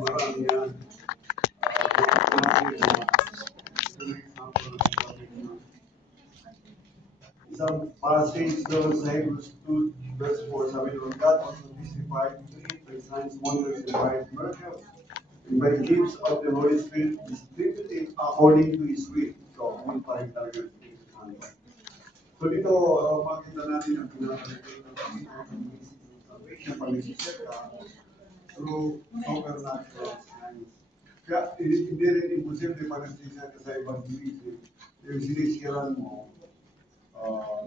marami yan. Isang passage doon sa Hebrews 2, verse 4, sabi doon, God also testified to it by signs, wonders, and various miracles, and by gifts of the Holy Spirit distributed according to His will. So, yun pa rin talaga. So dito, makita natin ang pinaka-relate ng salvation, pag-isip ka, through supernatural signs. Kaya, hindi rin imposible pag-isip ka sa ibang division. Yung sinisiran mo,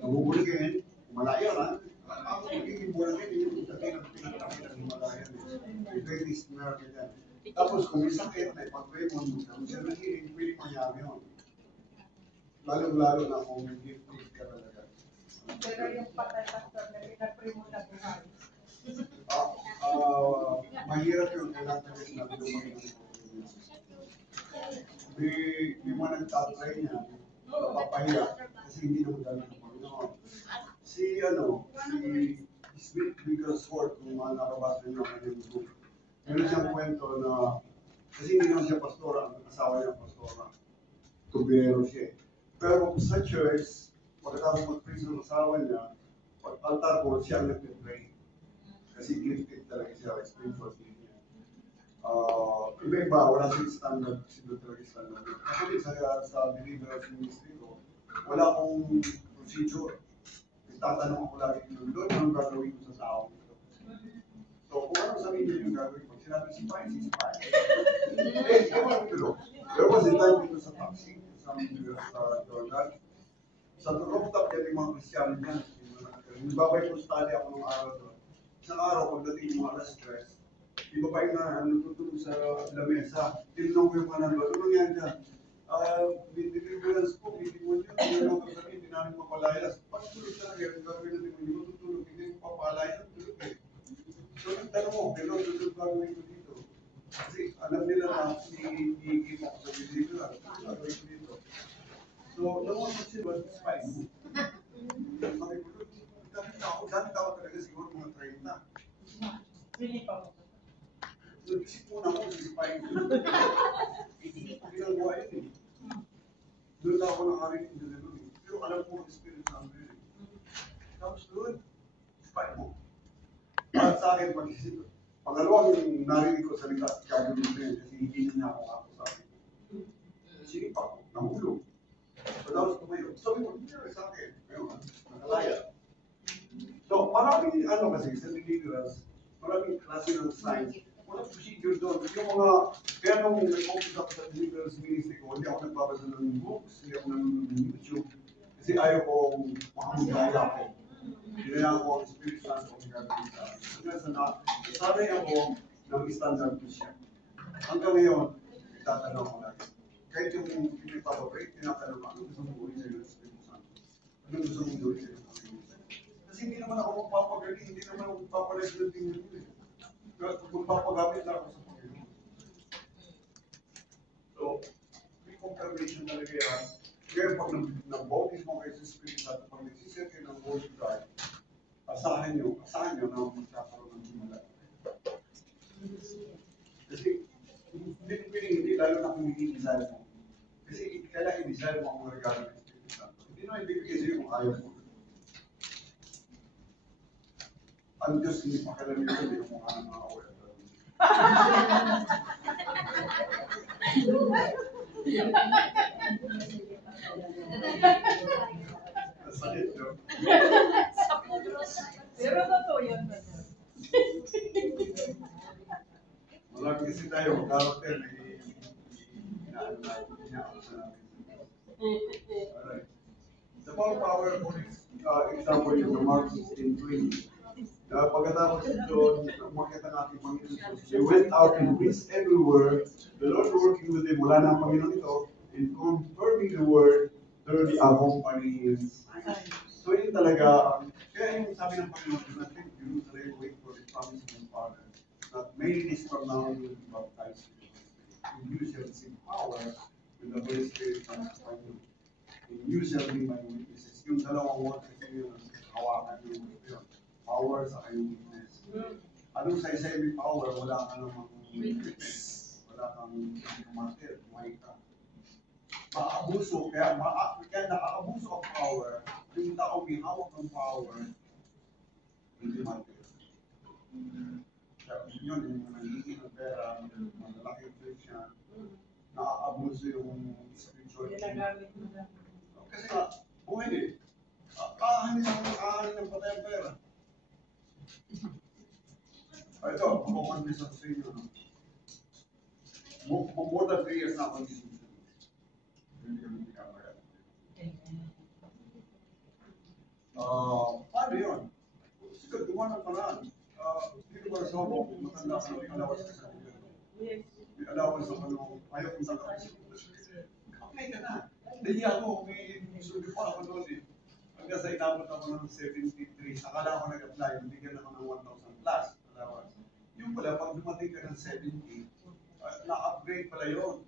nabubulgin, Himalayan, ha? Ang magiging bulgin, yung dating ng pinakakita ng Himalayan. Yung greatest miracle yan. Tapos, kung may sakit, ay pag-pray mo, kung siya nag-iing, pwede mangyari yun. Lalo-lalo na kung may gift ka talaga. Pero yung patay pastor na pinag-pray mo na buhay. Mahirap yung kailangan talaga sinabi ng Panginoon. Di mo nagtatry niya, napapahiya, kasi hindi naman dahil ng Panginoon. Si Smith Wigglesworth, kung mga nakabasa niyo ang kanyang book, meron siyang kwento na, kasi hindi naman siya pastora, ang asawa niya pastora. Tubero siya. Pero sa church, pagkatapos mag-pray sa asawa niya, pag-altar ko, siya ang nag-pray. Kasi gifted talaga siya, spiritual niya. Iba-iba, wala siyang standard, sino talaga standard. Kasi sa deliverance ministry ko, wala akong procedure. Tatanong ako lagi yung Lord, anong gagawin ko sa tao nito? So, kung anong sabihin niyo yung gagawin ko, sinabi si Pai. There was a time dito sa taxi, sa Jordan. Sa rooftop yan yung mga Kristiyan dyan. Nagbabay ko study ako ng araw doon. Isang araw, pagdating yung mga alas 3, iba pa yung natutulog sa lamesa. Tinanong ko yung mga nandun, ano yan dyan? Deliverance ko, hindi mo dyan. Hindi mo sabihin, hindi namin mapalayas. Pagtulog talaga, yung gagawin natin mo, hindi mo tutulog, hindi mo papalayas, tulog eh. So, nagtanong mo, pero tutulog gagawin ko dito. Kasi alam nila na hindi ako sa deliverance, gagawin ko dito. So, no one would say, well, it's fine. Sabi ko, dami tao talaga siguro mga 30. Hindi pa. Nag-isip muna ako, sisipain ko. Ginagawa yun eh. Doon na ako nakarin yung delivery. Pero alam ko ang spirit na ang delivery. Tapos doon, sisipain mo. Para sa akin, pag-isip. Pangalawang narinig ko salita, gagawin ko yun kasi hindi niya ako sa akin. Sinipa ko, nahulog. So, tapos tumayo. Sabi ko, hindi na sa akin. Ngayon, nakalaya. So, maraming kasi sa deliverance, maraming klase ng signs. Walang procedure doon. Yung mga, kaya nung nag-focus ako sa deliverance ministry ko, hindi ako nagbabasa ng books, hindi ako nanonood ng YouTube. Kasi ayaw ko makamagaya ko. Hinayaan ko ang Spirit Santo ang gagawin sa akin. Hanggang sa nasanay ako ng standard ko siya. Hanggang ngayon, itatanong ko lagi. Kahit yung pinipapabay, tinatanong ko, ano gusto mong gawin sa'yo ng Espiritu Santo? Ano gusto mong gawin sa'yo ng Espiritu Santo? Kasi hindi naman ako magpapagaling, hindi naman ako magpapalag ng tingin mo eh. Magpapagamit na ako sa Panginoon. So, may confirmation talaga yan. Kaya pag nag-bautis mo kayo sa Espiritu Santo, pag nagsisir kayo ng Holy God, asahan nyo na magkakaroon ng himala. Kasi, hindi, lalo na kung hindi desire mo. Kasi kailangan i-desire mo ang mga regalo ng Espiritu Santo. Hindi na ibibigay sa'yo kung ayaw mo. Ang Diyos hindi pakialam nito, hindi yung mukha ng mga away. Sakit, no? Pero totoo yan. Marami kasi tayo, character na inaano sa namin. Alright. Sa power for example yung Mark 16:20. Pagkatapos ito, makita natin Panginoon Jesus. They went out and preached everywhere. The Lord working with them. Wala na ang Panginoon ito. And confirming the word through the accompanying signs. So yun talaga. Kaya yung sabi ng Panginoon, do not think Jerusalem, wait for the promise of the Father. That many days from now you will be baptized with the Holy Spirit. And you shall receive power when the Holy Spirit comes upon you. And you shall be my witnesses. Yung dalawang word kasi yun, hawakan yung word yun. Power sa kayong witness. Anong say may power, wala ka namang witness. Wala kang martir, buhay ka. Maabuso, kaya nakaabuso ang power, yung tao may hawak ng power, hindi martir. Kaya yun, yung nangiging ng pera, malalaking Christian, nakaabuso yung spiritual. Kasi nga, buhay eh. Kakahanin ng patay ang pera. Ito, kukonvince ako sa inyo. More than 3 years na ako dito. Hindi kami kamera. Paano yun? Siguro, dumaan ang paraan. Dito ba sa ako, matanda ka na may alawas ka sa akin. May alawas ako nung ayaw kong saka. Okay ka na. Hindi ako, may sugi pa ako doon eh. Hanggang sa inabot ako ng 73. Akala ko nag-apply, bigyan ako ng 1,000 plus. Yung pala, pag dumating ka ng 70, na-upgrade pala yun.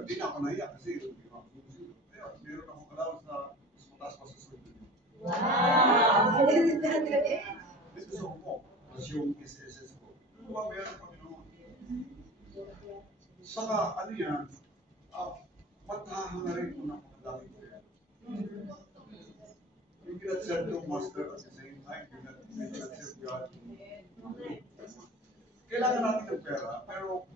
Hindi na ako nahiya kasi meron akong allowance na mas mataas pa sa sulit. Wow! May gusto ko, mas yung SSS ko. Meron kami noon. Saka, ano yan, matahan na rin ko ng mga dami ko yan. You cannot serve the master at the same time. You cannot serve God. Kailangan natin ng pera, pero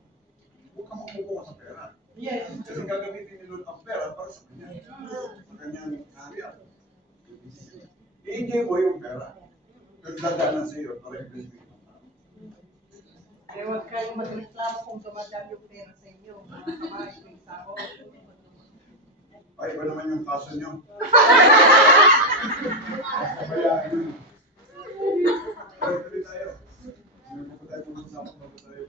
huwag kang makukuha sa pera. Yes. Kasi gagamitin ni Lord ang pera para sa kanya. Sa kanyang karya. I-enjoy mo yung pera. Pero dadaanan sa iyo para i-bless mo yung pera. Kaya huwag kayong magreklamo kung dumadaan yung pera sa inyo. Mga kamay, may sahod. Ay, iba naman yung kaso nyo. Kaya, yun. Kaya tuloy tayo. May pupunta tayo sa bago tayo.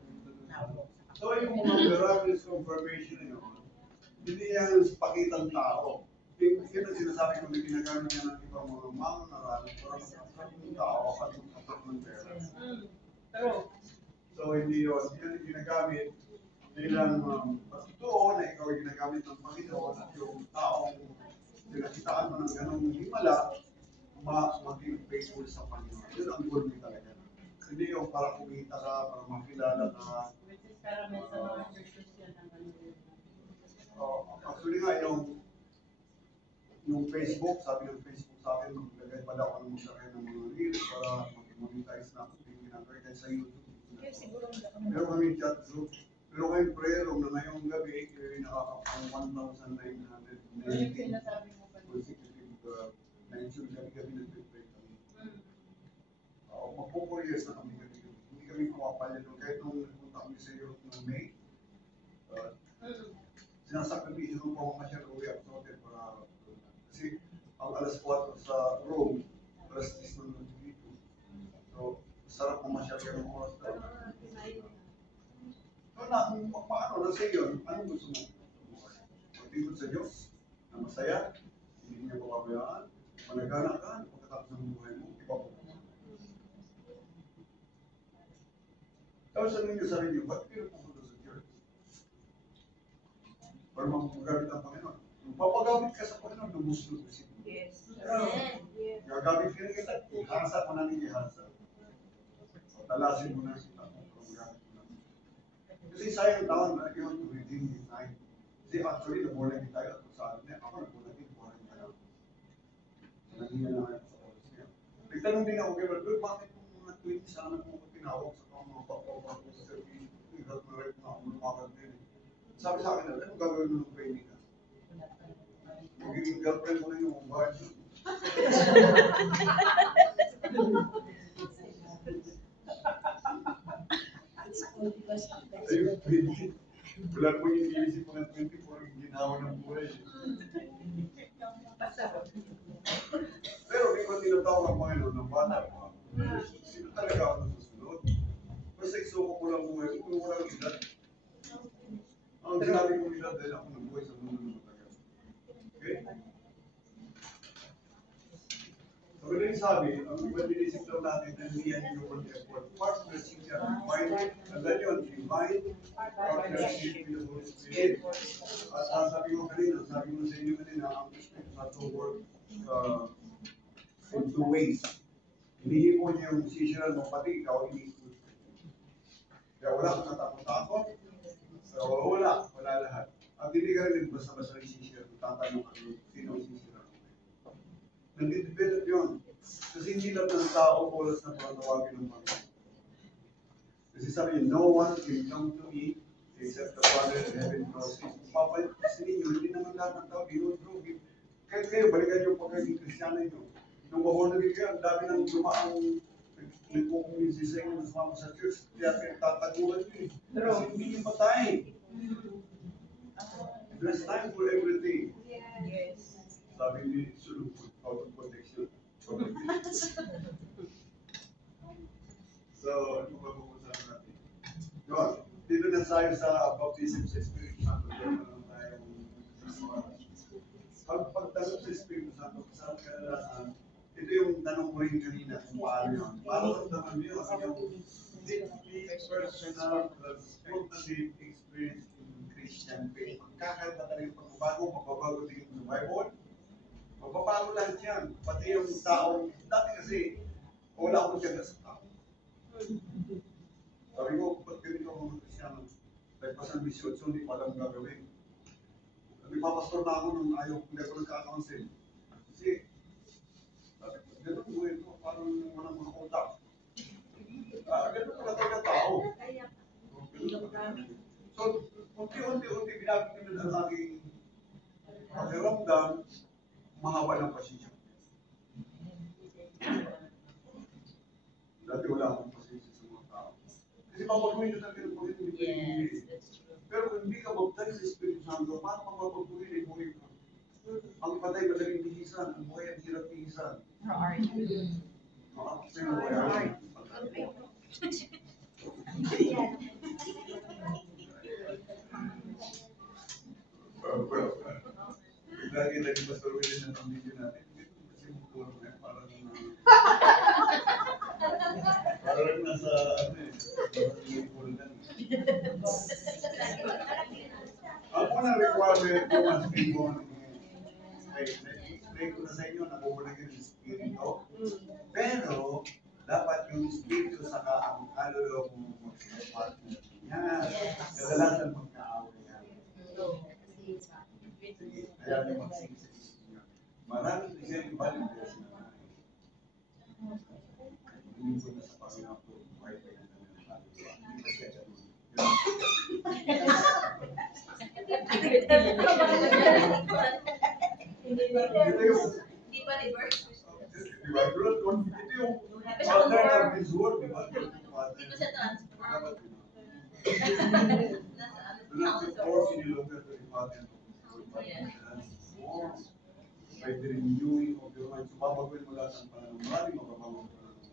So, yung mga miraculous confirmation nyo, hindi yan pakitang tao. Yun ang sinasabi ko na ginagamit niya ng ibang mga mangaral para makasap yung tao at makasap ng pera. So, hindi yun. Yan ang ginagamit bilang totoo na ikaw ay ginagamit ng Panginoon at yung taong sinakitaan mo ng ganong himala, maging faithful sa Panginoon. Yun ang goal mo talaga. Hindi yung para kumita ka, para makilala ka. Actually nga, yung Facebook, sabi ng Facebook sa akin, maglagay pala ako ng maglagay ng mga reels para mag-monetize na ako. Hindi ginagawin kahit sa YouTube. Meron kami chat group. Pero ngayong prayer room na ngayong gabi, nakakapang 1,990 consecutive nights yung gabi-gabi nag-pray kami. Magpo 4 years na kami gabi-gabi. Hindi kami kumapalya doon. Kahit nung nagpunta kami sa Europe ng May, sinasakripisyo nung pamamasyal uwi ako sa hotel para kasi ang alas 4 sa Rome, alas 10 na dito. So, sarap mamasyal ka ng oras daw. So, kung paano na sa iyo, anong gusto mo? Magtingin sa Diyos, na masaya, hindi niya papabayaan, managana ka, pagkatapos ng buhay mo, iba po. Tapos sabihin niyo sa sarili, ba't kayo pupunta sa church? Para magagamit ang Panginoon. Kung papagamit ka sa Panginoon, lumuslo ko siya. Yes. Gagamit ka rin kita, ihansa mo na niya ihansa. Talasin mo na siya. Kasi sayang taon na you want to redeem his time. Kasi actually, nabulan din tayo at kung saan niya, ako nabulan din, buwan ka lang. Nandiyan na nga sa oras niya. Nagtanong din ako kay Lord, bakit kung mga 20 sana kung ako tinawag sa mga pagpapag sa service, hirap na rin na ako lumakad din. Sabi sa akin, ano gagawin mo ng training ka? Magiging girlfriend mo na yung bahay. Ayun, 20. Wala mo yung iisip mo ng 24 yung ginawa ng buhay. Pero di ko tinatawag ang Panginoon ng bata ko. Sino talaga ako nasusunod? Basta isuko ko lang buhay ko, kung walang edad. Ang sinabi kong edad dahil ako ng buhay sa mundo ng matagal. Okay? So, yung sabi, ang iba dinisip lang natin na hindi yan human effort. Partnership yan. Tandaan yun, divine partnership with the Holy Spirit. At sabi mo kanina, sabi mo sa inyo kanina, ang Spirit not to work in two ways. Hinihipon niya yung sisiran mo, pati ikaw, hinihipon. Kaya wala kang natakot-takot. So, wala lahat. At hindi ka rin basta-basta yung sisiran. Tatanong ka rin, sino ang sisiran mo. Nag-develop yun. Kasi hindi lang ng tao oras na pagtawagin ng Panginoon. Kasi sabi niya, no one can come to me except the Father in heaven knows him. Kung papalit kasi ninyo, hindi naman lahat ng tao, ginudro. Kahit kayo, balikan niyo pagkaging Kristiyano nyo. Nung mahulagin kayo, ang dami ng dumaang nagpukuminsi sa inyo, nasama sa church, kaya pinagtatagulan nyo eh. Kasi hindi nyo patay. There's time for everything. Yes. Sabi ni Suluput, out of protection. So, ano ba pupuntahan natin? Yun, dito na tayo sa baptism sa Espiritu Santo. Dito na tayong pagtanong sa Espiritu Santo, sa kadalasan, ito yung tanong ko rin kanina kung paano yun. Paano ang tanong yun? Yung deeply personal, totally experience in Christian faith. Magkakaroon na talagang pagbabago, magbabago din yung Bible. Magbabago lahat yan. Pati yung tao, dati kasi, wala akong tiyaga sa tao. Sabi ko, ba't ganito ang mga Kristiano? Nagpasan misyon, so hindi pa alam gagawin. Nagpapastor na ako nung ayaw, hindi ako nagkakounsel. Kasi, sabi ko, gano'n mo ito, parang walang mga utak. Gano'n pala talaga tao. So, unti-unti binabigyan ng aking pakiramdam, mahaba ng pasensya. Dati wala akong pasensya sa mga tao. Kasi papaguhin nyo talaga ng Panginoon. Pero kung hindi ka baptize sa Espiritu Santo, paano mapapaguhin ay buhay ka? Ang patay madaling bihisan, ang buhay ang hirap bihisan. Lagi lagi Pastor Willie na video natin. Kasi mukha na parang nasa ano eh. Parang lang. Ang unang requirement ko mas people explain ko na sa inyo na bubulagin yung Espiritu. Pero dapat yung Espiritu saka ang kaluluwa mo mag-partner. Yan. Kadalasan magkaaway yan. Kaya may magsing sa isip niya. Maraming isang ibang beses na hindi ko na sa Panginoon ko buhay pa yun na hindi pa siya dyan. Di ba reverse? Diba? Ito yung father of this world. Diba? Di ba siya transform? Doon ang support sinilugan ko yung father. By the renewing of your mind. Sumabagoy mo lahat ang pananong. Maraming mababago ang pananong.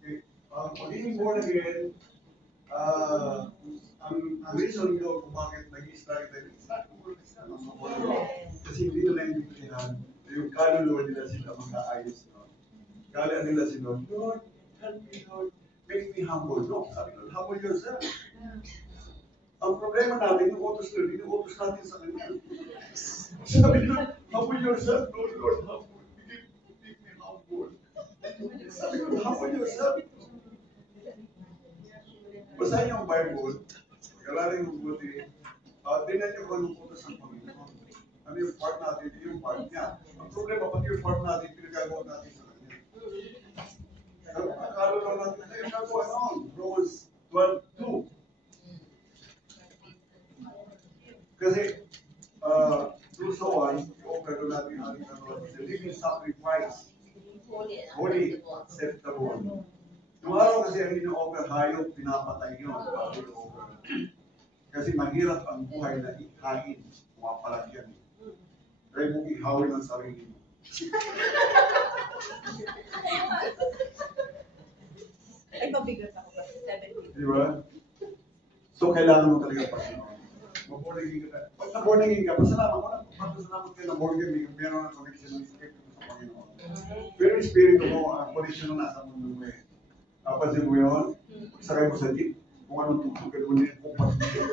Okay. Pagiging born again, ang reason ko kung bakit nag-i-start tayo, kasi hindi nila intindihan yung kaluluwa nila sila mga ayos. Kala nila si Lord, Lord, help me, Lord, make me humble. No, sabi Lord, humble yourself. Ang problema natin, yung utos Lord, inuutos natin sa kanya. Sabi Lord, humble yourself, Lord, Lord, humble. Make me humble. Sabi Lord, humble yourself. Basahin yung Bible, pag-alalin yung buti, tingnan nyo kung anong utos ng Panginoon. Ano yung part natin, hindi yung part niya. Ang problema, pati yung part natin, pinagagawa natin sa kanya. Ang kaluluwa natin, ay, nagawa noon, Romans 12:2. Kasi, through so on, i-offer doon natin ang ating kaluluwa. The living sacrifice, holy, acceptable. Yung araw kasi ang ino-offer hayop, pinapatay yun. Kasi mahirap ang buhay na ihain, pumapalag yan. Kaya mong ihawin ang sarili mo. Ay, mabigat ako ba? 70. Di ba? So, kailangan mo talaga Panginoon. Mag-born-again ka. Pag na-born-again ka, pasalamat mo na. Pasalamat ka na born-again, meron ng connection ng Espiritu sa Panginoon. Pero yung Espiritu mo, ang connection na nasa mundo mo eh. Napansin mo yun? Sakay mo sa jeep, kung anong tutugan mo niya, kung pasito.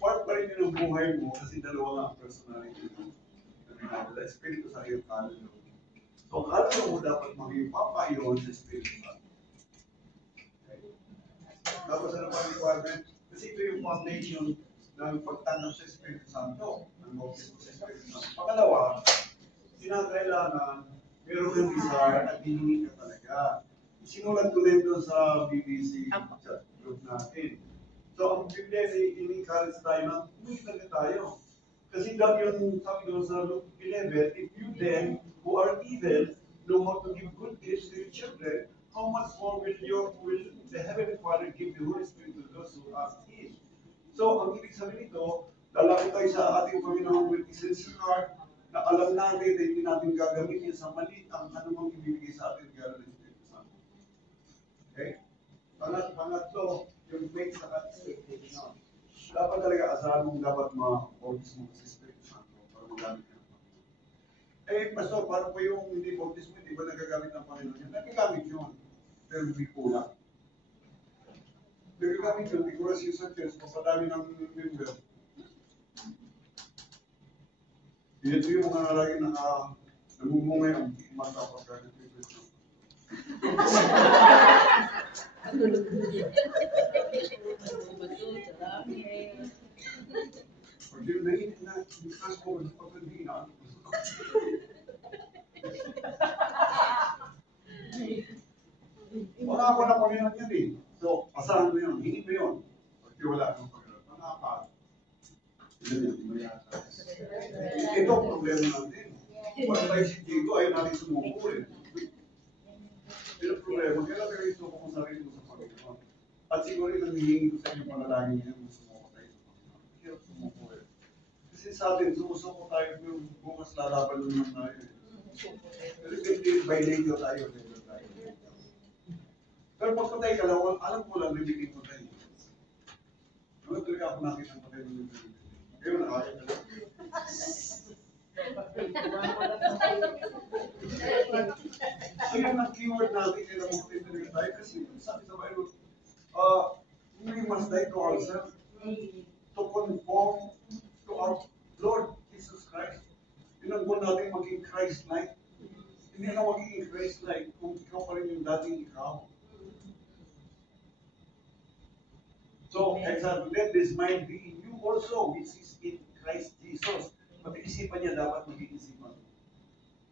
Part pa rin yun ang buhay mo kasi dalawa nga ang personality mo. Sabi nga, Espiritu sa iyo kaluluwa. So, kaluluwa mo dapat maging papayon sa Espiritu Santo. Okay? Tapos ano pa requirement? Kasi ito yung foundation ng pagtanggap sa Espiritu Santo. Ng bautismo sa Espiritu Santo. Pangalawa, kinakailangan meron kang desire at hihingi ka talaga. Sinulat ko rin doon sa BBC chat group natin. So, ang Biblia ay in-encourage tayo na humingi talaga tayo. Kasi dahil yung sabi doon sa Luke 11, if you then, who are evil, know how to give good gifts to your children, how much more will the Heavenly Father give the Holy Spirit to those who ask Him? So, ang ibig sabihin nito, lalaki tayo sa ating Panginoon with sincere na alam natin na hindi natin gagamitin sa mali ang anumang ibibigay sa atin gano'n ng Espiritu Santo. Okay? Pangatlo, yung faith sa expectation. Dapat talaga asahan mong dapat ma-bautismo sa Espiritu Santo para magamit ka ng Panginoon. Eh, Pastor, paano po yung hindi bautismo, hindi ba nagagamit ng Panginoon yun? Nagagamit yun, pero hindi kulang. Nagagamit yun, because yung sa church, papadami ng member. Ito yung mga lagi namumungay ang mata pagka nag-Espiritu. Pag yung nainit na, discuss ko, pag hindi na, wala ako na Panginoon yan eh. So, asahan mo yun, hindi mo yun. Pag wala kang Panginoon, pangapat. Ito ang problema natin. Wala tayo si Diego, ayaw natin sumuko eh. Pero problema, kaya tayo isuko mo sarili mo sa Panginoon. At siguro yung nangihingi ko sa inyo panalangin niya, sumuko tayo sa Panginoon. Kaya sumuko eh. Kasi sa atin, sumusuko tayo yung bukas lalaban naman tayo eh. Pero hindi, by nature tayo. Pero pag patay ka lang, alam ko lang, bibigyan ko tayo. Ano talaga ako nakita ng patay ng bibigyan? Kaya nakakaya ka lang. So yun ang keyword natin, kaya naman tayo talaga tayo. Kasi sabi sa Bible, we must die to ourselves to conform to our Lord Jesus Christ. Yun ang goal natin maging Christ-like. Hindi na magiging Christ-like kung ikaw pa rin yung dating ikaw. So, example, let this mind be in you also, which is in Christ Jesus. Pag-iisipan niya, dapat mag-iisipan.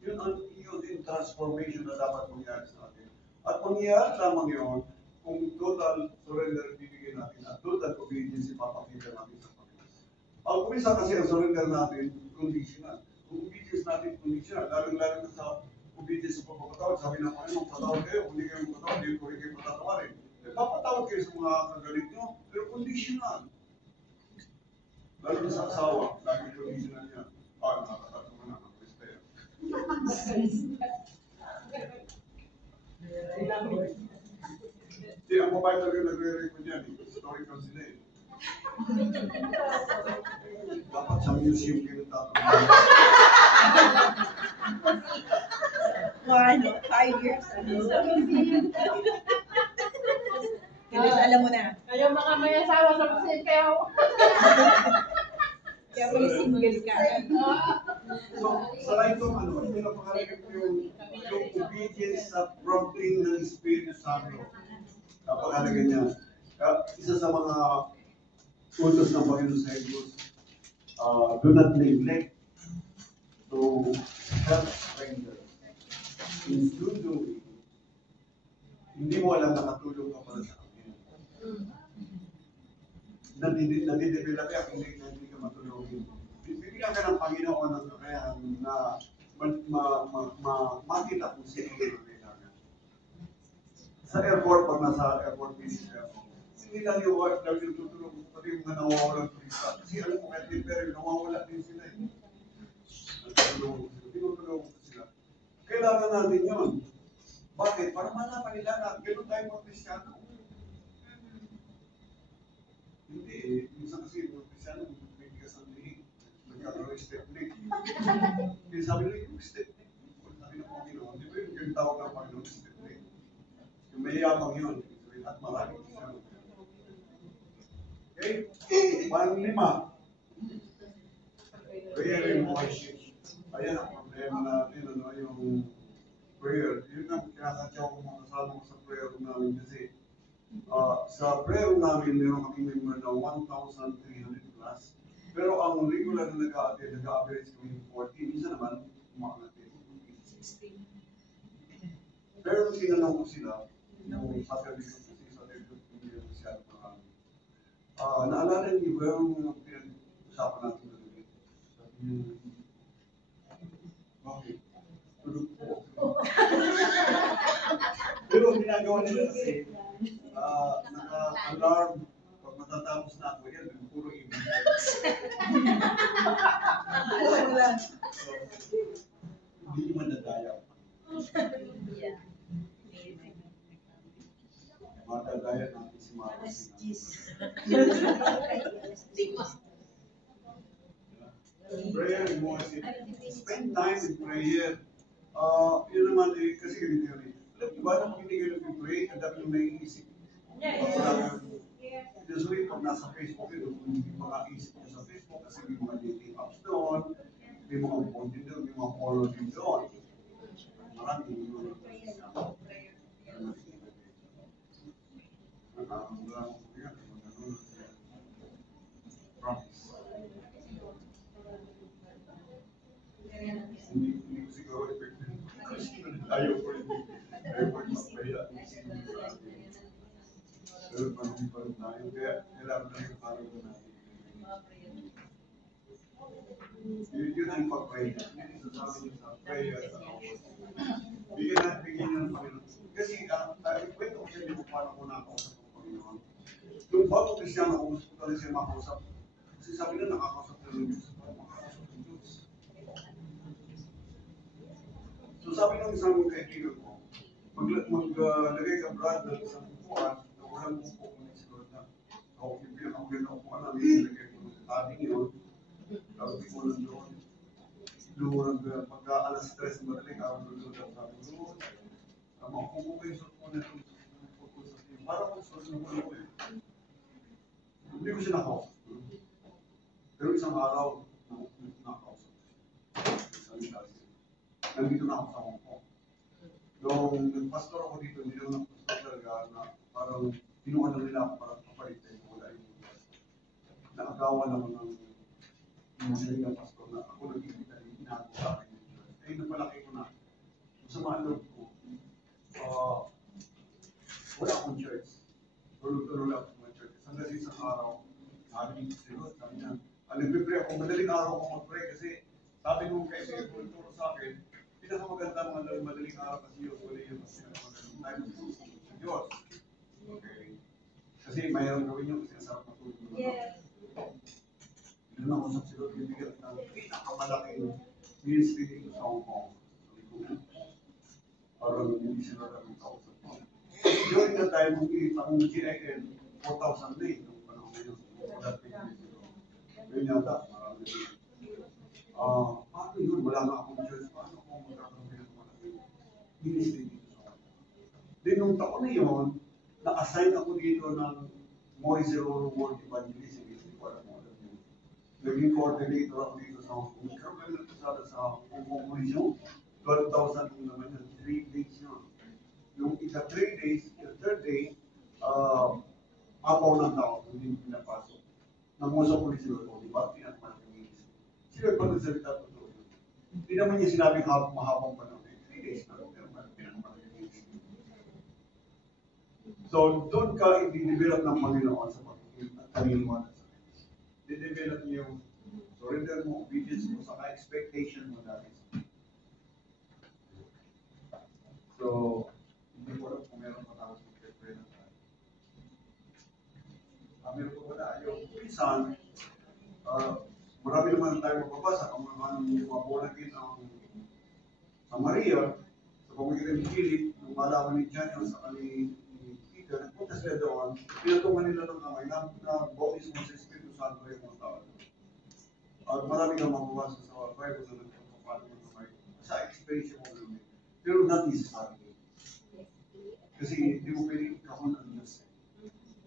Yun ang yung transformation na dapat mangyari sa atin. At mangyari lamang yun kung total surrender bibigyan natin at total obedience ipapakita natin sa Panginoon. Ang kumisa kasi ang surrender natin, conditional. Kung obedience natin, conditional. Lalo-lalo na sa obedience sa pagpapatawad, sabi ng Panginoon, patawad kayo, kung hindi kayo patawad, hindi ko rin kayo patatawarin. Papatawad kayo sa mga kagalit nyo, pero conditional. Lalo na sa asawa, lagi conditional yan. Nakakatato mo na, mag-respect. Hindi, ang babae talaga nagre-record yan. Historical sila eh. Dapat sa museum kayo tatanong. 5 years ago. Kasi alam mo na. Kayo mga may asawa sa pasin kayo. Kaya pala single ka. So, sa itong ano, pinapakalagay ko yung obedience sa prompting ng Espiritu Santo. Napakalaga niya. Isa sa mga utos ng Panginoon sa Diyos, do not neglect to help strangers. In so doing, hindi mo alam nakatulong ka pala sa akin. Nadidevelop yan kung hindi ka matulungin. Bibigyan ka ng Panginoon ng kakayahan na makita kung sino yung kailangan. Sa airport, pag nasa airport visit ako, hindi lang yung OFW tutulong, pati yung mga nawawalang turista. Kasi alam mo, kahit pero nawawala din sila. Tinutulong ko sila. Kailangan natin yun. Bakit? Para malaman nila na gano'n tayo mga Kristyano. Hindi eh. Minsan kasi mga Kristyano, may bigas ang lihig. Nagkakaroon yung step leg. Kaya sabi nila, yung step leg. Sabi ng Panginoon, di ba yung tawag ng Panginoon, step leg? Yung mayabang yun. At maraming Kristyano. Okay? Panglima. Kaya rin mo ay ayan ang problema natin, ano, yung prayer. Yun ang kinakatyaw ko mga kasama ko sa prayer room namin kasi sa prayer room namin, meron kami member na 1,300 plus. Pero ang regular na nag-a-attend, nag-a-average kami 40. Minsan naman, umaangat din. 16. Pero nung tinanong ko sila, yung Saturday ko kasi Saturday ko hindi ako siya marami. Naalala niyo ba yung pinag-usapan natin na gabi? Sabi niyo, bakit? Tulog po. Pero ang ginagawa nila kasi, naka-alarm. Pag matatapos na ako yan, puro ibig. So, hindi nyo madadaya. Yeah. Madadaya natin si Mara. Prayer, spend time in prayer. Yun naman kasi ganito yun eh. Iba na pag hindi kayo nag-pray, ang dami yung naiisip. Usually, pag nasa Facebook, yun, hindi makaisip nyo sa Facebook kasi may mga dating apps doon, may mga content doon, may mga follow din doon. Marami yun. Hindi ko siguro effective. Ayaw ko rin. Ayaw ko rin magpaya. Pero pag-hindi pa rin tayo, kaya kailangan na yung parang natin. Yun ang pag-pray. Yun yung sasabi niyo sa prayer. Bigyan ng Panginoon. Kasi, kwento ko sa inyo kung paano ko nakausap ng Panginoon. Yung bago Kristiyan ako, gusto ko talaga siya makausap. Kasi sabi na nakakausap na ng Diyos. Makakausap ng Diyos. So sabi ng isang kaibigan ko, maglagay ka brother sa bukuan, na walang buko kung si Lord na. Ako, yung ako ganda ko alam, ilagay ko ng tabing yun. Tapos di ko lang doon. Doon, pagka alas 3 ng madaling araw doon ang sabi ko, kung kayo sa kuna itong pag-usap niyo, parang kung sa sinukulo ko eh. Hindi ko siya nakausap. Pero isang araw, nakausap. Nandito na ako sa Hong Kong. Nung nag-pastor ako dito, hindi naman ako pastor talaga na parang kinuha na nila ako para kapalit tayo kung wala yung naagawan ako ng magaling na pastor na ako nag-ibig na inago sa akin yung church. Eh, napalaki ko na. Sa mga loob ko, wala akong church. Tulog-tulog lang ako sa mga church. Hanggang isang araw, sabi niyo sila, sabi niya, nag-pray ako, madaling araw ako mag-pray kasi sabi nung kaibigan ko turo sa akin, pinakamaganda mga madaling araw kasi usually yung pinakamagandang time sa Diyos. Okay. Kasi mayroon gawin yung kasi sarap matulog. Yes. Yun ang usap sila, bibigyan ng pinakamalaking ministry dito sa Hong Kong. Parang hindi sila kami kausap. During the time, ang GIN, 4,000 na eh, nung panahon na yun. Yun yata, marami na. Paano yun? Wala na akong church. Paano kung magkakaroon ng malaking ministry dito sa Hong Kong? Then nung taon na yun, na-assign ako dito ng Moise Roro World Evangelism. Hindi ko alam mo alam yun. Naging coordinator ako dito sa Hong Kong. Nagkaroon kami nagkasada sa Hong Kong Region. 12,000 kung naman yun. 3 days yun. Yung ika 3 days, yung third day, apaw ng tao, hindi pinapasok. Namusap ko ni sila ito, di ba? Pinapalaking ministry. Sila pa nagsalita ko ito. Hindi naman niya sinabing mahabang panahon. 3 days na, pero pinapalaking ministry. So, doon ka i-develop ng Panginoon sa pagkakalimutan sa kanya. I-develop niyo yung surrender mo, obedience mo, saka expectation mo dati. So, hindi ko alam kung meron pa tao sa pagkakapre na tayo. Meron ko wala. Yung minsan, marami naman tayo mababasa kung mga mabulagin ang Maria, sa pamagitan ni Philip, nung malaman ni John yung sa kanil Peter, nagpunta sila doon, pinatungan nila ng kamay na bautis mo sa Espiritu Santo yung mga tao. At marami kang mababasa sa Bible na nagpapapalo ng kamay. Sa experience mo namin. Pero not necessarily. Kasi hindi mo pwedeng kahon ang Diyos.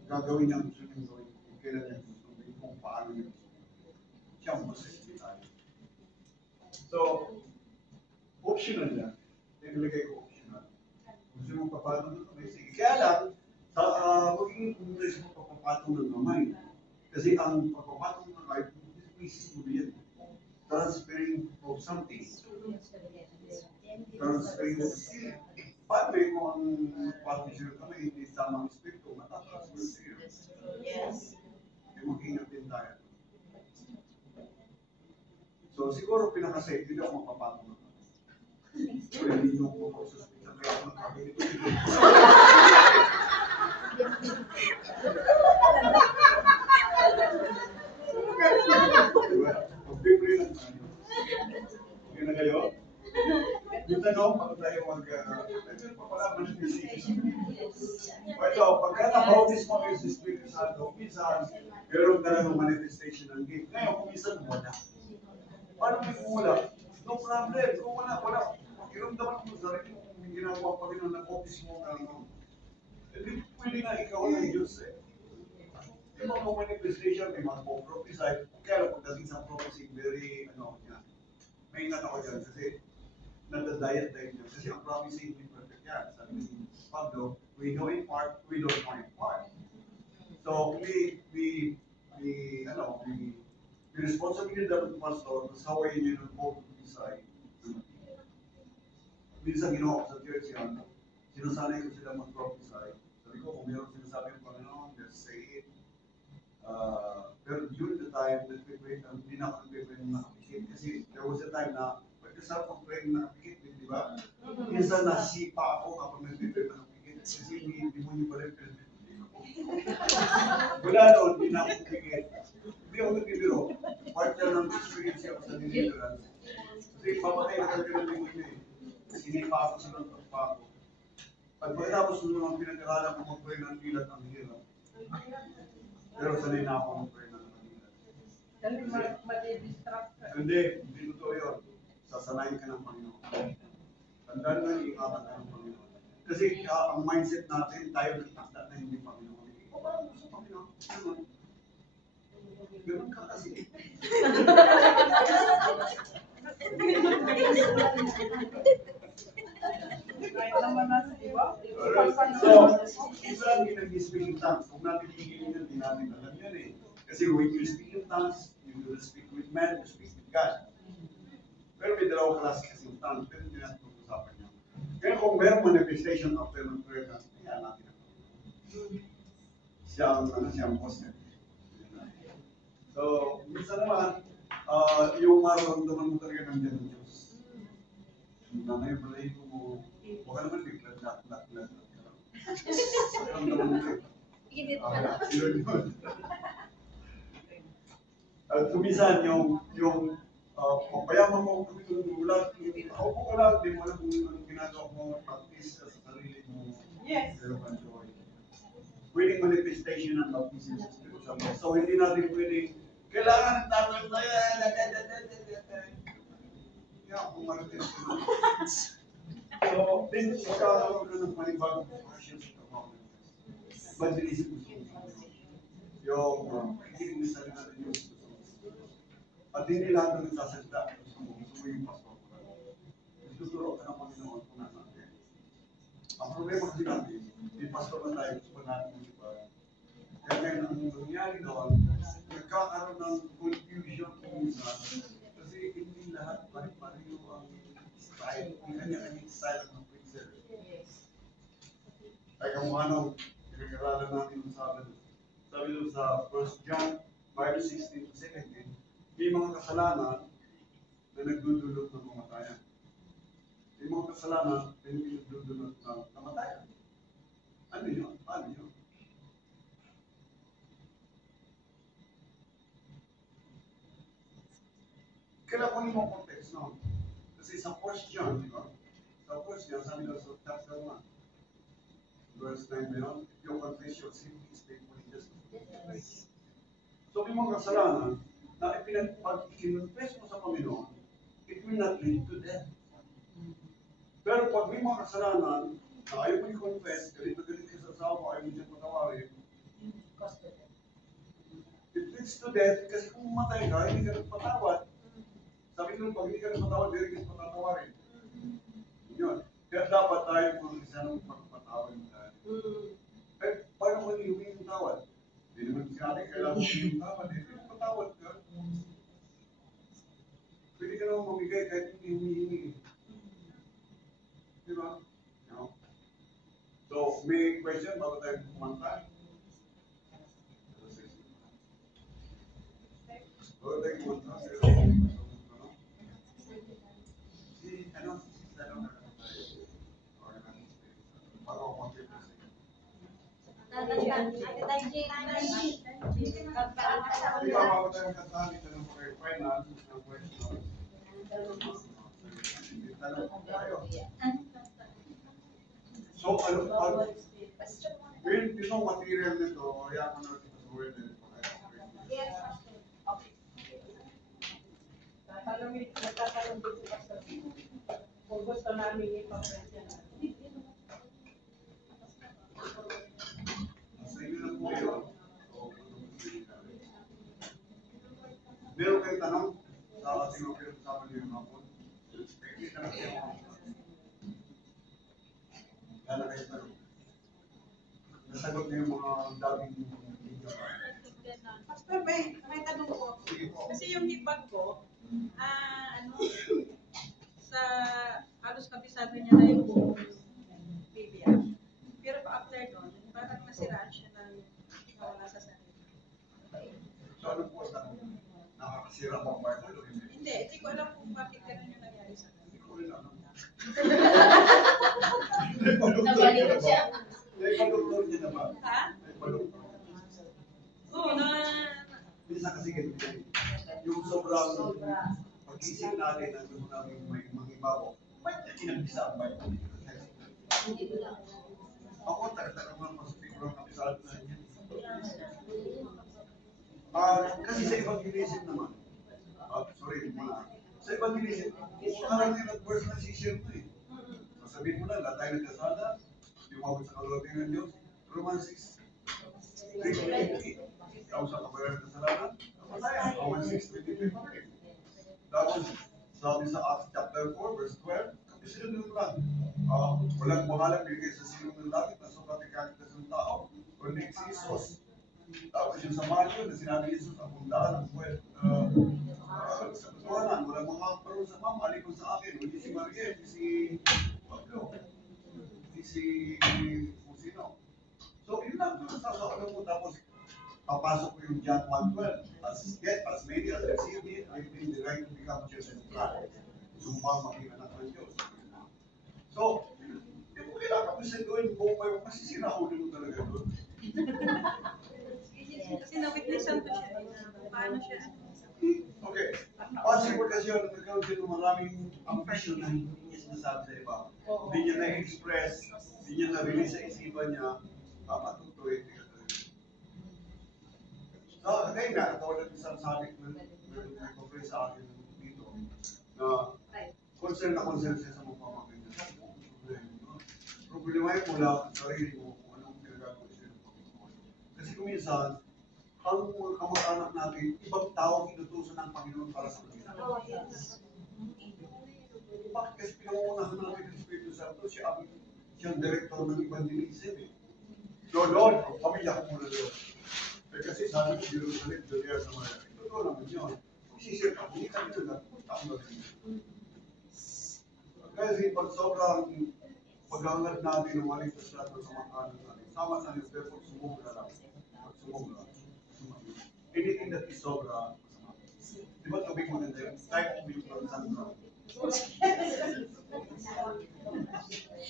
Gagawin niya gusto niyang gawin. Kung kailan niya gusto niyang kung paano niya gusto niyang. Siya ang boses tayo. So, optional yan. Nilagay ko optional. Gusto mo papatong ng kamay? Sige. Kaya lang, magiging kumulis mo pagpapatong ng kamay. Kasi ang pagpapatong ng kamay, visible yan. Transferring of something. Transferring of sin. Paano kung ang pagpapatong ng kamay, hindi tamang espiritu, matatransfer siya. Yes. Kaya mag-ingat din tayo. So siguro pinaka-safe, hindi ako mapapatong ng kamay. So hindi nyo po ako suspitan. Kaya ako nakakita ko. Mag-pray lang tayo. Okay na kayo? Yung tanong, pag tayo medyo pa pala manifestation. Ito, pagka na-bautis mo yung Espiritu Santo, minsan, meron talagang manifestation ng gift. Ngayon, kung minsan wala. Paano kung wala? No problem. Kung wala. Iramdaman mo sa rin kung ginagawa pa rin ang office mo na ano. Hindi pwede na ikaw ng Diyos eh. Yung mga manifestation, may mga prophesy. Kaya pagdating sa prophecy, very, may ingat ako dyan kasi nagda-diet tayo dyan. Kasi ang prophecy, hindi perfect yan. Sabi ni Pablo, we know in part, we don't know in part. So, we responsibility ng pastor, sawayin niyo ng prophesy. Minsan ginawa ko sa church yan, sinasanay ko sila mag-prophesy. Sabi ko, kung mayroon sinasabi ng Panginoon, just say it. Pero during the time, hindi na ako nag-pray ng nakapikit. Kasi there was a time na, pagkasarap kong pray ng nakapikit, di ba? Minsan nasipa ako kapag nag-pray ng nakapikit. Kasi hindi mo nyo pa rin wala doon, hindi na ako pipikit. Hindi ako nag-bibiro. Part yan ng experience ako sa deliverance. Kasi pamatay na talaga ng lingon niya eh. Sinipa ako sa ng pagpako. Pagkatapos nung mga pinag-aralan ko mag-pray ng ilat ang hirap. Pero sanay na ako mag-pray ng ilat. Kasi madi-distract ka. Hindi totoo yun. Sasanayin ka ng Panginoon. Tandaan na iingatan ka ng Panginoon. Kasi ang mindset natin, tayo nagtakda na hindi Panginoon. O parang gusto Panginoon. Ganun ka kasi. Kahit naman nasa iba. So, isa ang pinag-speak in tongues. Kung natin higilin yan, di natin alam yan eh. Kasi when you speak in tongues, you will speak with man, you speak with God. Pero may dalawang klase kasi yung tongues, pero hindi natin pag-usapan yan. Kaya kung mayroong manifestation after ng prayer na, kaya natin ako. Siya ang boss niya. So, minsan naman, yung mararamdaman mo talaga nandiyan ng Diyos. Nanay, balay ko, huwag ka naman bigla, lat. Mararamdaman mo kayo. Yun. At kumisan, yung papayaman mo kung itong ako po ko lang, di mo alam kung anong ginagawa mo, practice sa sarili mo. Yes. Pero enjoy. Pwedeng manifestation ng baptism sa spiritual life. So, hindi natin pwedeng, kailangan ng tawag na yan, kaya kung manifest mo. So, din magkakaroon ka ng panibagong passion sa manifest. Evangelism gusto mo. Yung pakikinig na salita ng Diyos. At hindi lahat ng nagsasalita. Gusto mo yung pastor. Tuturo ka ng Panginoon kung nasa atin. Ang problema kasi natin, may pastor na tayo, gusto natin yung iba. Kaya ngayon, ang nangyari doon, nagkakaroon ng confusion kung isa. Kasi hindi lahat pari-pariyo ang style. Hindi kanya-kanya style ng preacher. Kaya kung anong pinag-aralan natin sabi doon sa 1 John 5:16 to 17, may mga kasalanan na nagdudulot ng kamatayan. May mga kasalanan na nagdudulot ng kamatayan. Ano yun? Paano yun? Kailangan ko yung context, no? Kasi sa 1 John, di ba? Sa 1 John, sabi doon sa chapter 1, verse 9 ba yun? If you confess your sin, he is faithful and just. So may mga kasalanan na pag i-confess mo sa Panginoon, it will not lead to death. Pero pag may mga kasalanan na ayaw mo i-confess, galit na galit ka sa asawa, ayaw mo siya patawarin, it leads to death kasi kung mamatay ka, hindi ka nagpatawad. Sabi ko, pag hindi ka nagpatawad, hindi ka patatawarin. Yun. Kaya dapat tayo kung isa sana magpapatawad tayo. Eh, paano kung humingi ng tawad? Hindi naman sinabi, kailangan mo humingi ng tawad. Eh, patawad ka. Pwede ka naman mamigay kahit hindi humihingi. Di ba? No? So, may question bago tayo kumanta? Bago tayo kumanta, So, yung material nito, kaya ko na sa word nito. Nagtatanong din si Pastor kung gusto namin ipapresya na. Sa inyo na po yun. Meron kayong tanong sa ating mga pinag-usapan niyo yung hapon? Kita na kayo. Kala kayo tanong. Nasagot niyo yung mga daming Pastor, may tanong po. Sige po. Kasi yung hibag ko, sa halos kabisado niya na yung buong Biblia. Pero pa after nun, parang nasiraan siya ng nawala sa sarili. So ano po ang tanong? Nakakasira ba ang Bible o hindi? Hindi ko alam kung bakit ganun yung nangyari sa Hindi kanya. ko rin alam. Nabaliw siya. Naipadoktor niya na ba? Ha? Naipadoktor. Oo, Minsan kasi ganito yung sobrang pag-isip natin na gusto namin may mangibabaw, ba't niya kinabisa ang Bible? Ako, taga-taga mo naman sa figure ng kabisado na niya. Kasi sa evangelism naman, sorry muna, sa evangelism, karamihan at verse na si-share mo eh. Sasabihin mo lang, lahat tayo nagkasala, lumabot sa kalulagay ng Diyos, Romans 6, 3:23. Tapos sa kabayaran ng kasalanan, Romans 6:23 pa rin. Tapos, sabi sa Acts chapter 4, verse 12, kapisilin lang, walang pangalan bigay sa silong ng langit na sukat ikalitas ng tao, kundi si Jesus. Tapos yung sa Matthew, na sinabi Jesus, ang pundahan ng buwan, sa katuwanan, walang mga karoon sa mama, alikon sa akin, hindi si Maria, hindi si Pablo, hindi si Fusino. So, yun lang, sa ano mo, tapos, papasok ko yung John 1:12. As many as receive it, I bring the right to become children of God. Sumpang maging anak ng Diyos. So, hindi mo kailangan ko siya gawin kung may masisira ulo mo talaga doon. kasi na-witnessan ko siya. Paano siya? Okay. Possible kasi yun, nagkaroon siya ng maraming ambition na hindi niya sinasabi sa iba. Hindi niya na-express, hindi niya na-release sa isipan niya, matutuloy. So, again nga, katawag ng isang sabi ko, may compare sa akin dito, na concern siya sa mga pamangkin niya. Problema yung mula sa sarili mo kung anong pinagagawa siya ng Panginoon. Kasi kung minsan, ang mga kamag-anak natin, ibang tao inutusan ng Panginoon para sa kanila. Bakit kasi pinangungunahan natin ng Espiritu Santo, siya ang director ng evangelism eh. Lord, pamilya ko muna Lord. Kasi sabi ko, Jerusalem, Judea, Samaria. Totoo naman yun. Kung sisir ka, hindi ka nila, punta ko na rin. Kasi pag sobrang paghangat natin ng maligtas lahat ng samakalan natin, sama sa Diyos, therefore, sumubra lang. Sumubra. Anything that is sobra, masama. Di ba tubig maganda yun? Type tubig from Sandra.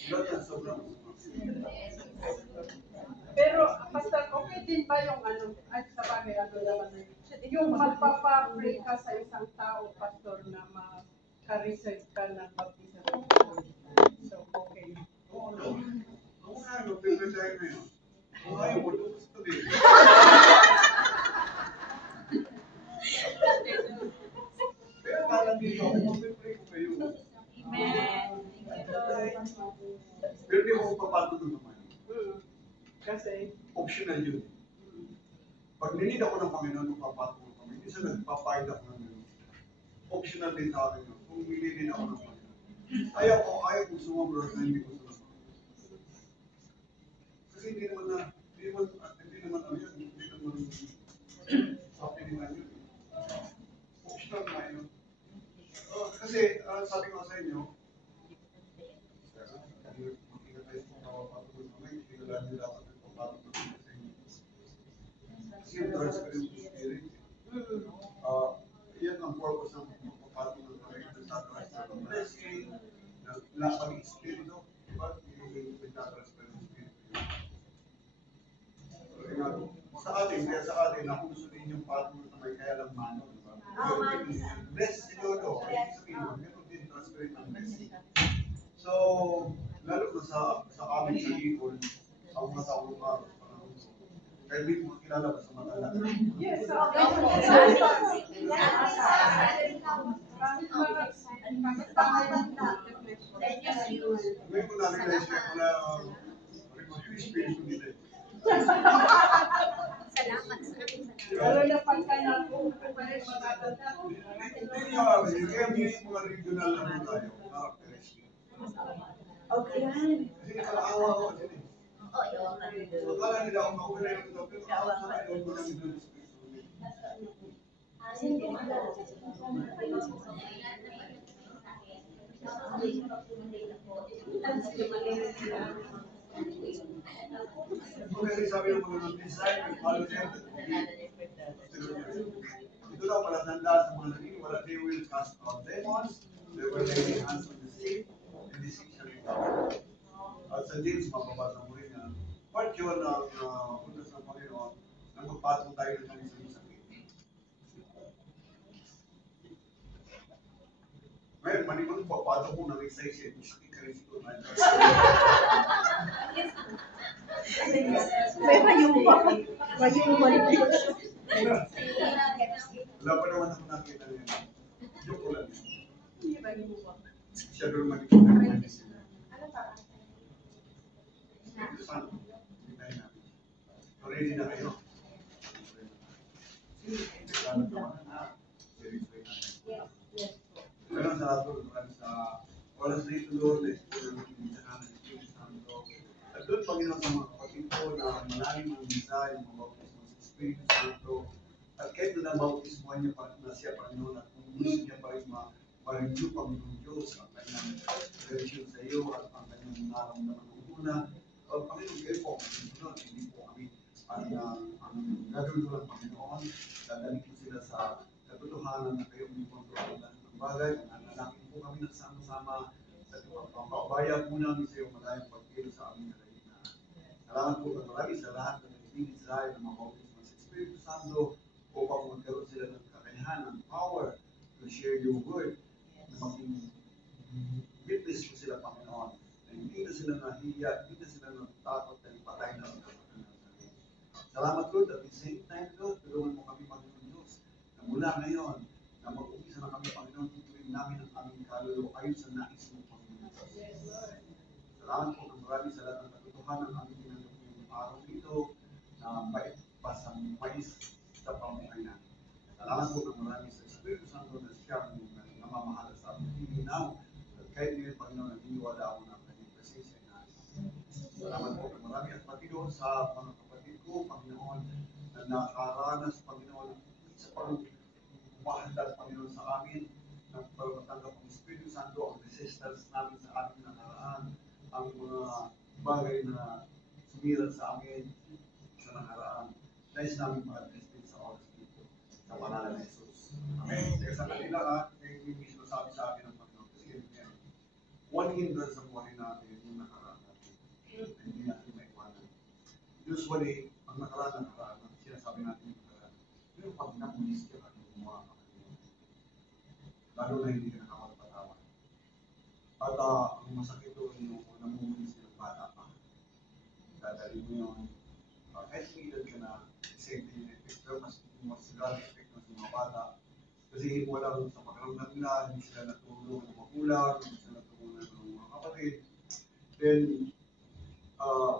Lahat ng sobra, masama. Pero, Pastor, okay din ba yung ay sa bagay, naman na yung magpapa-pray ka sa isang tao, Pastor, na maka-receive ka ng baptism? So, okay. Oo, no. Oo nga, mag-prepare tayo na yun. Kung ayaw mo, gusto din. Pero parang dito ako, mag-prepare ko kayo. Amen. Pero di ako papatulog naman. Kasi, Optional yun. Pag ninid ako ng Panginoon, magpapatulog kami. Minsan nagpapahid ako ng Panginoon. Optional din sa akin yun. Kung ninid ako ng Panginoon. Ayaw ko sumobra na hindi ko sumobra. Kasi hindi naman ano yan, hindi naman sabi nila yun. Optional na yun. Kasi, sabi ko sa inyo, mag-ingat tayo sa mga kapatid mo ngayon, hindi nila nila dapat nagpapatid mo sa inyo. Kasi yung transparent spirit, yan ang purpose ng pagpapatid mo sa inyo sa transparent blessing, na pag-espiritu, diba? Yung transparent spirit. Sa atin, kaya sa atin, na kung gusto ninyong partner na may kaya lang mano, diba? Bless si Lolo, ibig sabihin, meron din transparent ng blessing. So, lalo na sa amin sa Bicol, ang mga taong araw, kaya hindi mo kilala ba sa Matala? Yes, Ngayon ko na-realize kaya ko na yung spiritual nila. Salamat sa akin. lalo na pagka na-open matatanda. Kaya may mga regional na tayo, characteristic. Okay yan. Kasi nakakaawa ko kasi eh. Oo, yun. So, akala nila ako mauna yung ito, pero sa ayaw ko lang yung spiritual nila. Kasi sabi ng mga design, follow them. Ito lang pala tanda sa mga naging, wala they will cast out demons, they will lay their hands on the sick, and the sick shall recover. At sa James, mapabasa mo rin na, part yun ng utos ng Panginoon, na magpatong tayo ng kanyang sakit. Ngayon, manipang papatong ko ng excited, sakit ka rin siguro. May mayumalik. Wala pa naman ako nakita ngayon. Joke ko lang. Hindi ba ginuwa? Siya doon makikita ng medicine. Saan? Hindi tayo natin. So, ready na kayo? Salamat naman na. Seriously na. Ngayon sa lahat ko, maraming sa oras na ito doon, na-explore namin yung minsan ng Espiritu Santo. At doon, Panginoon, sa mga kapatid ko na malalim ang mensahe ng mga bautismo sa Espiritu Santo. At kahit na nabautismohan niya pa na siya, Panginoon, at kung gusto niya pa rin ma-review, Panginoon Diyos, ang kanyang relasyon sa iyo at ang kanyang naramdaman ng una. Panginoon, kayo po, Panginoon, hindi po kami ang gagawin ko ng Panginoon. Dadalhin ko sila sa katotohanan na kayo may kontrol ng bagay. Nananalangin po kami nagsama-sama at pagpapabaya po namin sa iyo malayang pagkilo sa aming kalahinaan. Salamat po na marami sa lahat ng naging Israel ng mga bautismo sa Espiritu Santo upang magkaroon sila ng kakayahan, ng power to share your word, na maging witness ko sila, Panginoon. Na hindi na sila nahiya, hindi na sila natakot na ipatay na ang kapatid ng sarili. Salamat, Lord, at the same time, Lord, tulungan mo kami, Panginoon Diyos, na mula ngayon, na mag-umpisa na kami, Panginoon, tutuloy namin ang aming kaluluwa ayon sa nais mo, Panginoon. Salamat po ng marami sa lahat ng katotohanan ng aming ginagawa ngayong araw dito, na may mais sa pamuhay namin. Salamat po ng marami sa Espiritu Santo na siyang namamahala sa aming hinaw. At kahit ngayon, Panginoon, naniniwala ako ng kanyang presensya na. Salamat po ng marami at pati doon sa mga kapatid ko, Panginoon, na nakaranas, Panginoon, sa pag-umahandal, Panginoon, sa amin, na pagmatanggap ng Espiritu Santo, ang resistance namin sa ating nakaraan, ang mga bagay na sumira sa amin sa nakaraan. Nais namin ma-address din sa oras dito, sa pangalan ni Jesus. Amen. Kaya sa kanila, yung mismo sabi sa akin ng Panginoon, kasi yan, one hindrance sa buhay natin, yung nakaraan natin, na hindi natin maiwanan. Usually, ang nakaraan, sinasabi natin yung nakaraan. Pero pag napulis ka, ano gumawa ka kanina? Lalo na hindi ka nakapagpatawa. At ang masakit doon yung namuhulis ka ng bata pa. Dadali mo yun. Kahit edad ka na, same thing effect, pero mas grabe effect ng mga bata. Kasi wala rin sa pakiramdam nila, hindi sila natulungan ng magulang, hindi sila natulungan ng mga kapatid. Then,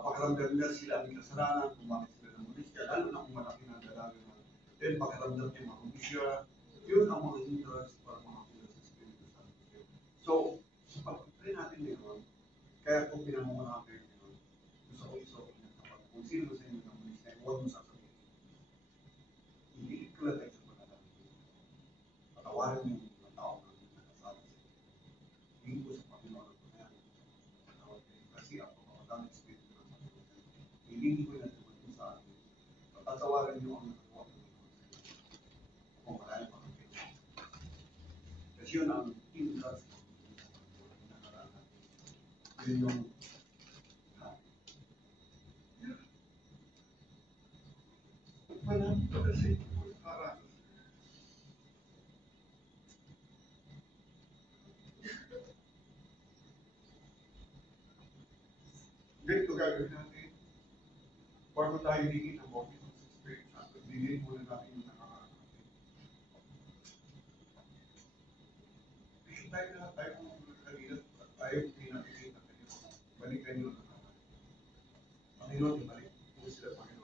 pakiramdam nila sila ang kasalanan kung bakit sila namulis ka, lalo na kung malaki na dalaga na. Then, pakiramdam niya makubi siya. Yun ang mga interest para makakita sa Espiritu Santo. So, pag-pray natin ngayon, kaya kung pinanungan natin ngayon, gusto ko iso kung sino sa inyo ng ministry, huwag mo sasabihin. Hindi ko lang tayo sa pagkakalimutan. Patawarin mo yung mga tao na nakasabi sa inyo. Hindi ko sa Panginoon ang pangyayari. Patawad kayo. Kasi ako, makagamit Espiritu ng Panginoon. Hindi ko yung natutunan sa akin. Patatawarin niyo ang nakakuha ng Panginoon sa inyo. Kung marami pa kang kayo. Kasi yun ang in-trust ko. Yun yung marami pa kasi para ganito gagawin natin. Bago tayo hingin ang boses ng Spirit Santo, bilhin muna natin yung nakakarating. Kasi tayo lahat, tayo kung kanina, tayo pinakikita kayo. Balikan nyo ang nakakarating. Panginoon, ibalik po sila, Panginoon.